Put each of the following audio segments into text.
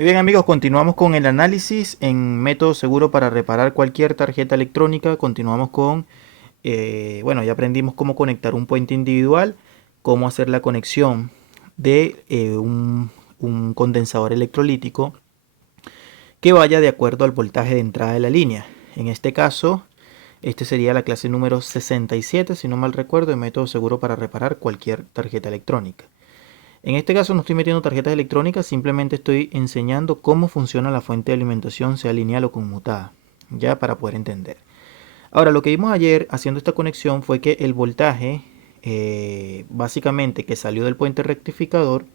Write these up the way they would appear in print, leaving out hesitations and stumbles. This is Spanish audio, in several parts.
Muy bien amigos, continuamos con el análisis en método seguro para reparar cualquier tarjeta electrónica. Continuamos con, bueno, ya aprendimos cómo conectar un puente individual, cómo hacer la conexión de un condensador electrolítico que vaya de acuerdo al voltaje de entrada de la línea. En este caso, este sería la clase número 67, si no mal recuerdo, de método seguro para reparar cualquier tarjeta electrónica. En este caso no estoy metiendo tarjetas electrónicas, simplemente estoy enseñando cómo funciona la fuente de alimentación, sea lineal o conmutada, ya para poder entender. Ahora, lo que vimos ayer haciendo esta conexión fue que el voltaje, básicamente que salió del puente rectificador,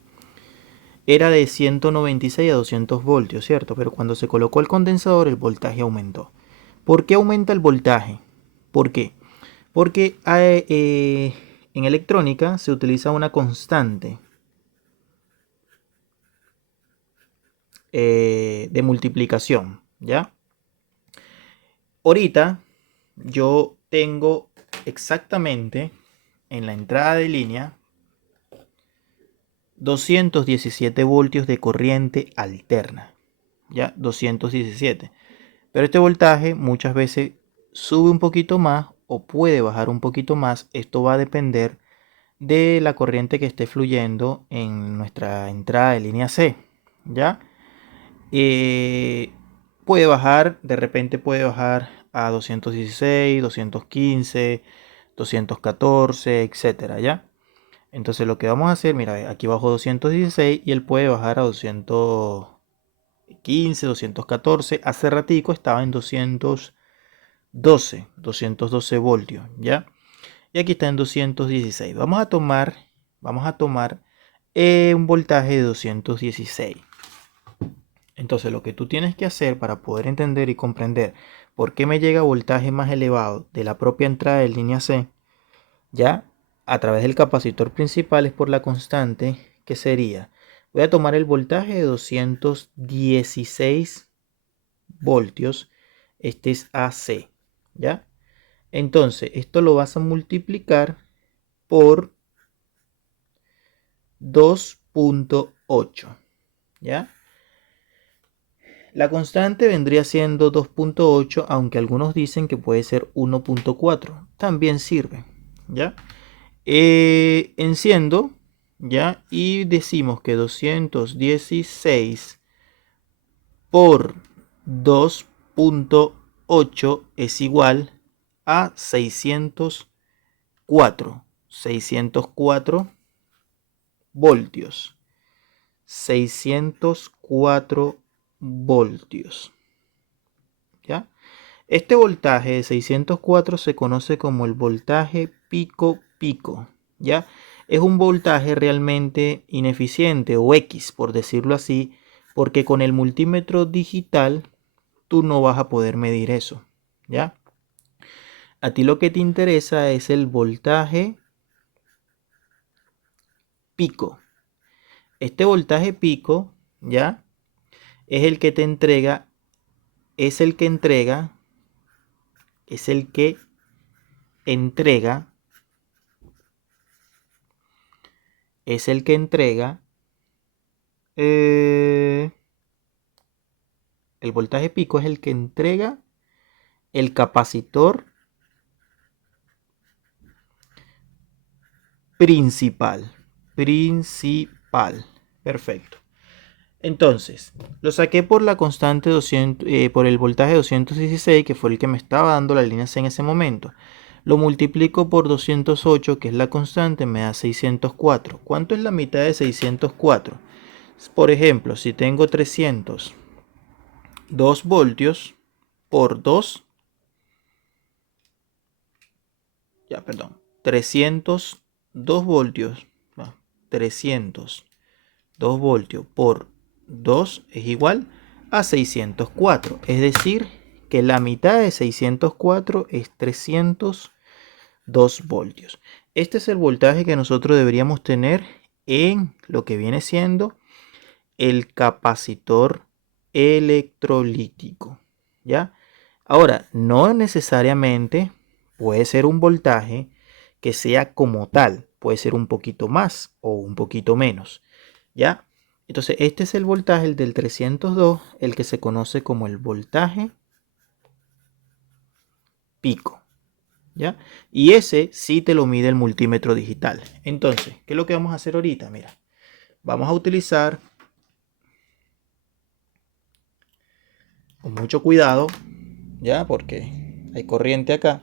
era de 196 a 200 voltios, ¿cierto? Pero cuando se colocó el condensador, el voltaje aumentó. ¿Por qué aumenta el voltaje? ¿Por qué? Porque en electrónica se utiliza una constante de multiplicación, ¿ya? Ahorita yo tengo exactamente en la entrada de línea 217 voltios de corriente alterna, ¿ya? 217. Pero este voltaje muchas veces sube un poquito más o puede bajar un poquito más. Esto va a depender de la corriente que esté fluyendo en nuestra entrada de línea C, ¿ya? Eh, Puede bajar, de repente puede bajar a 216, 215, 214, etcétera, ¿ya? Entonces lo que vamos a hacer, mira, aquí bajo 216 y él puede bajar a 215, 214. Hace ratico estaba en 212 voltios, ¿ya? Y aquí está en 216. Vamos a tomar un voltaje de 216. Entonces lo que tú tienes que hacer para poder entender y comprender por qué me llega voltaje más elevado de la propia entrada de línea C, ya a través del capacitor principal, es por la constante que sería, voy a tomar el voltaje de 216 voltios, este es AC, ¿ya? Entonces esto lo vas a multiplicar por 2.8, ¿ya? La constante vendría siendo 2.8, aunque algunos dicen que puede ser 1.4. También sirve, ¿ya? Enciendo, ¿ya? Y decimos que 216 por 2.8 es igual a 604. 604 voltios. 604 voltios. ¿Ya? Este voltaje de 604 se conoce como el voltaje pico-pico. ¿Ya? Es un voltaje realmente ineficiente o X, por decirlo así, porque con el multímetro digital tú no vas a poder medir eso. ¿Ya? A ti lo que te interesa es el voltaje pico. Este voltaje pico, ¿ya? Es el que te entrega, es el que entrega, es el que entrega, es el que entrega el voltaje pico es el que entrega el capacitor principal. Principal. Perfecto. Entonces, lo saqué por la constante 200, por el voltaje 216, que fue el que me estaba dando la línea C en ese momento. Lo multiplico por 208, que es la constante, me da 604. ¿Cuánto es la mitad de 604? Por ejemplo, si tengo 302 voltios por 2, ya, perdón, 302 voltios, no, 302 voltios por 2 es igual a 604. Es decir, que la mitad de 604 es 302 voltios. Este es el voltaje que nosotros deberíamos tener en lo que viene siendo el capacitor electrolítico, ¿ya? Ahora, no necesariamente puede ser un voltaje que sea como tal, puede ser un poquito más o un poquito menos, ¿ya? Entonces este es el voltaje, el del 302, el que se conoce como el voltaje pico, ¿ya? Y ese sí te lo mide el multímetro digital. Entonces, ¿qué es lo que vamos a hacer ahorita? Mira, vamos a utilizar con mucho cuidado, ¿ya? Porque hay corriente acá.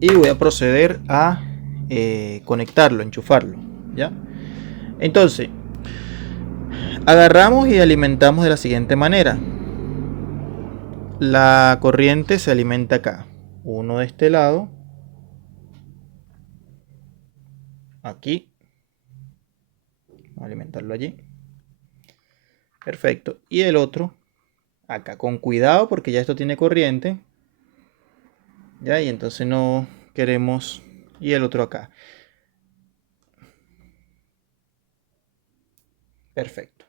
Y voy a proceder a conectarlo, enchufarlo, ¿ya? Entonces, agarramos y alimentamos de la siguiente manera. La corriente se alimenta acá. Uno de este lado. Aquí. Vamos a alimentarlo allí. Perfecto. Y el otro acá. Con cuidado porque ya esto tiene corriente. Ya, y entonces no queremos... Y el otro acá. Perfecto.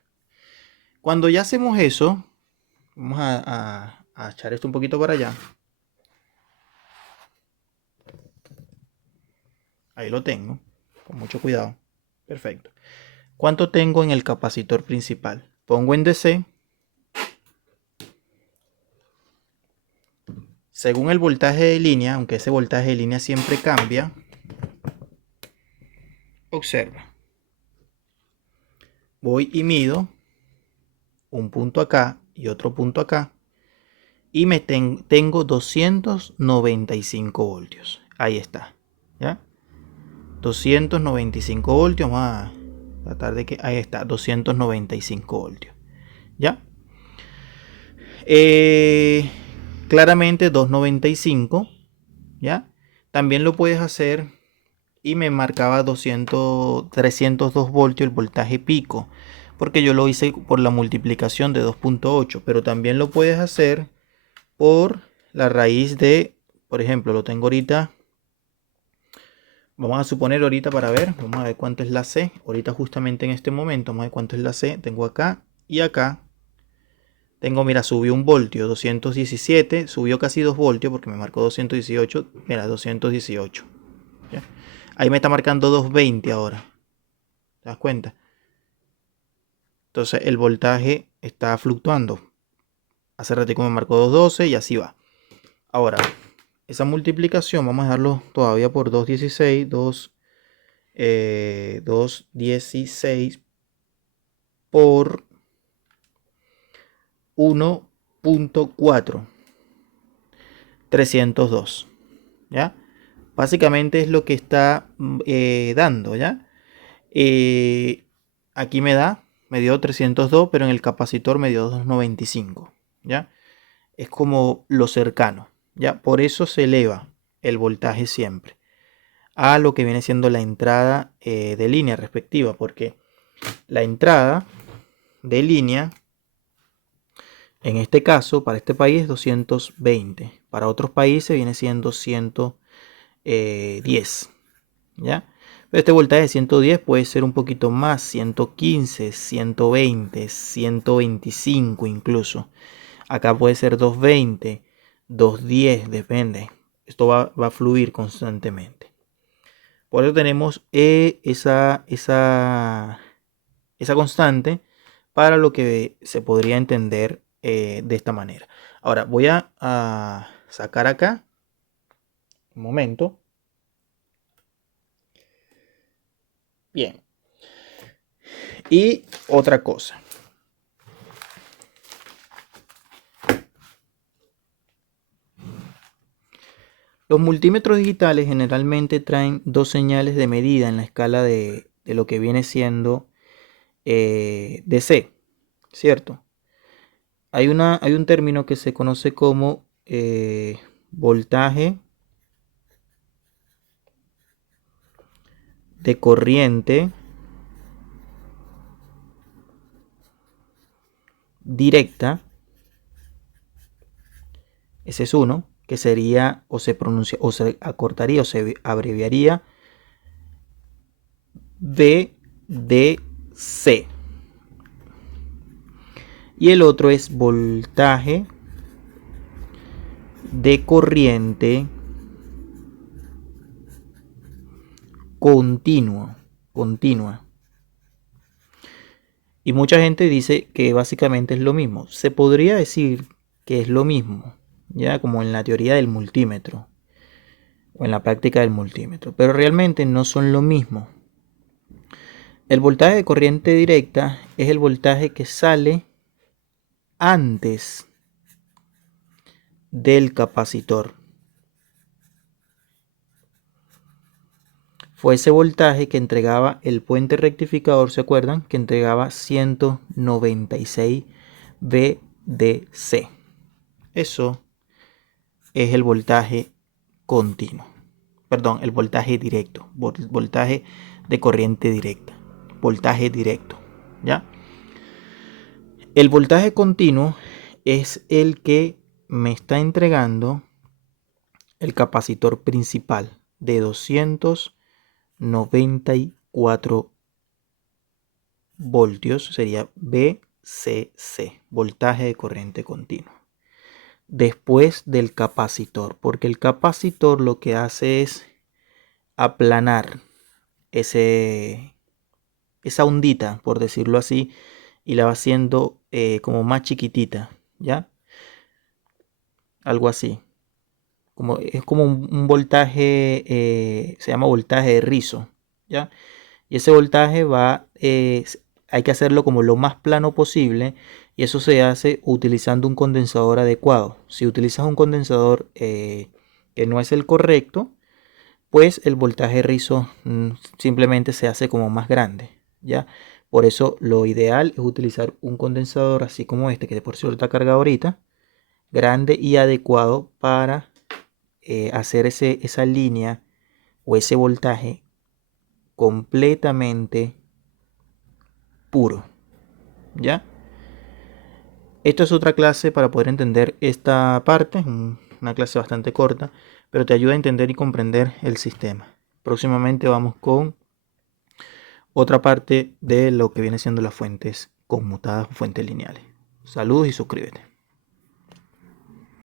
Cuando ya hacemos eso, vamos a echar esto un poquito para allá. Ahí lo tengo. Con mucho cuidado. Perfecto. ¿Cuánto tengo en el capacitor principal? Pongo en DC. Según el voltaje de línea, aunque ese voltaje de línea siempre cambia, observa. Voy y mido un punto acá y otro punto acá. Y tengo 295 voltios. Ahí está. ¿Ya? 295 voltios. Vamos a tratar de que... Ahí está. 295 voltios. ¿Ya? Claramente 295. ¿Ya? También lo puedes hacer. Y me marcaba 302 voltios el voltaje pico. Porque yo lo hice por la multiplicación de 2.8. Pero también lo puedes hacer por la raíz de, por ejemplo, lo tengo ahorita, vamos a suponer ahorita para ver, vamos a ver cuánto es la C, ahorita justamente en este momento, vamos a ver cuánto es la C, tengo acá y acá, tengo, mira, subió un voltio, 217, subió casi 2 voltios porque me marcó 218, mira, 218, ¿ya? Ahí me está marcando 220 ahora, ¿te das cuenta? Entonces el voltaje está fluctuando, hace ratito me marcó 212 y así va. Ahora, esa multiplicación vamos a dejarlo todavía por 216, 216 por 1.4, 302, ¿ya? Básicamente es lo que está dando, ¿ya? Aquí me dio 302, pero en el capacitor me dio 295, ¿ya? Es como lo cercano, ¿ya? Por eso se eleva el voltaje siempre a lo que viene siendo la entrada de línea respectiva, porque la entrada de línea, en este caso, para este país es 220, para otros países viene siendo 110, ¿ya? Pero este voltaje de 110 puede ser un poquito más, 115, 120, 125 incluso. Acá puede ser 220, 210, depende. Esto va a fluir constantemente. Por eso tenemos esa constante para lo que se podría entender de esta manera. Ahora voy a sacar acá un momento. Bien. Y otra cosa. Los multímetros digitales generalmente traen dos señales de medida en la escala de lo que viene siendo DC, ¿cierto? Hay un término que se conoce como voltaje de corriente directa. Ese es uno, que sería o se pronuncia o se acortaría o se abreviaría VDC. Y el otro es voltaje de corriente continua. Y mucha gente dice que básicamente es lo mismo. Se podría decir que es lo mismo, ya como en la teoría del multímetro o en la práctica del multímetro, pero realmente no son lo mismo. El voltaje de corriente directa es el voltaje que sale antes del capacitor. Fue ese voltaje que entregaba el puente rectificador, ¿se acuerdan? Que entregaba 196 VDC. Eso es el voltaje continuo. Perdón, el voltaje directo. Voltaje de corriente directa. Voltaje directo. ¿Ya? El voltaje continuo es el que me está entregando el capacitor principal de 294 voltios, sería VCC, voltaje de corriente continua. Después del capacitor, porque el capacitor lo que hace es aplanar esa ondita, por decirlo así, y la va haciendo como más chiquitita, ¿ya? Algo así. Es como un voltaje, se llama voltaje de rizo, ¿ya? Y ese voltaje hay que hacerlo como lo más plano posible, y eso se hace utilizando un condensador adecuado. Si utilizas un condensador que no es el correcto, pues el voltaje rizo simplemente se hace como más grande, ¿ya? Por eso lo ideal es utilizar un condensador así como este, que por cierto está cargado ahorita, grande y adecuado para hacer esa línea o ese voltaje completamente puro, ¿ya? Esto es otra clase para poder entender esta parte, una clase bastante corta, pero te ayuda a entender y comprender el sistema. Próximamente vamos con otra parte de lo que viene siendo las fuentes conmutadas o fuentes lineales. Saludos y suscríbete.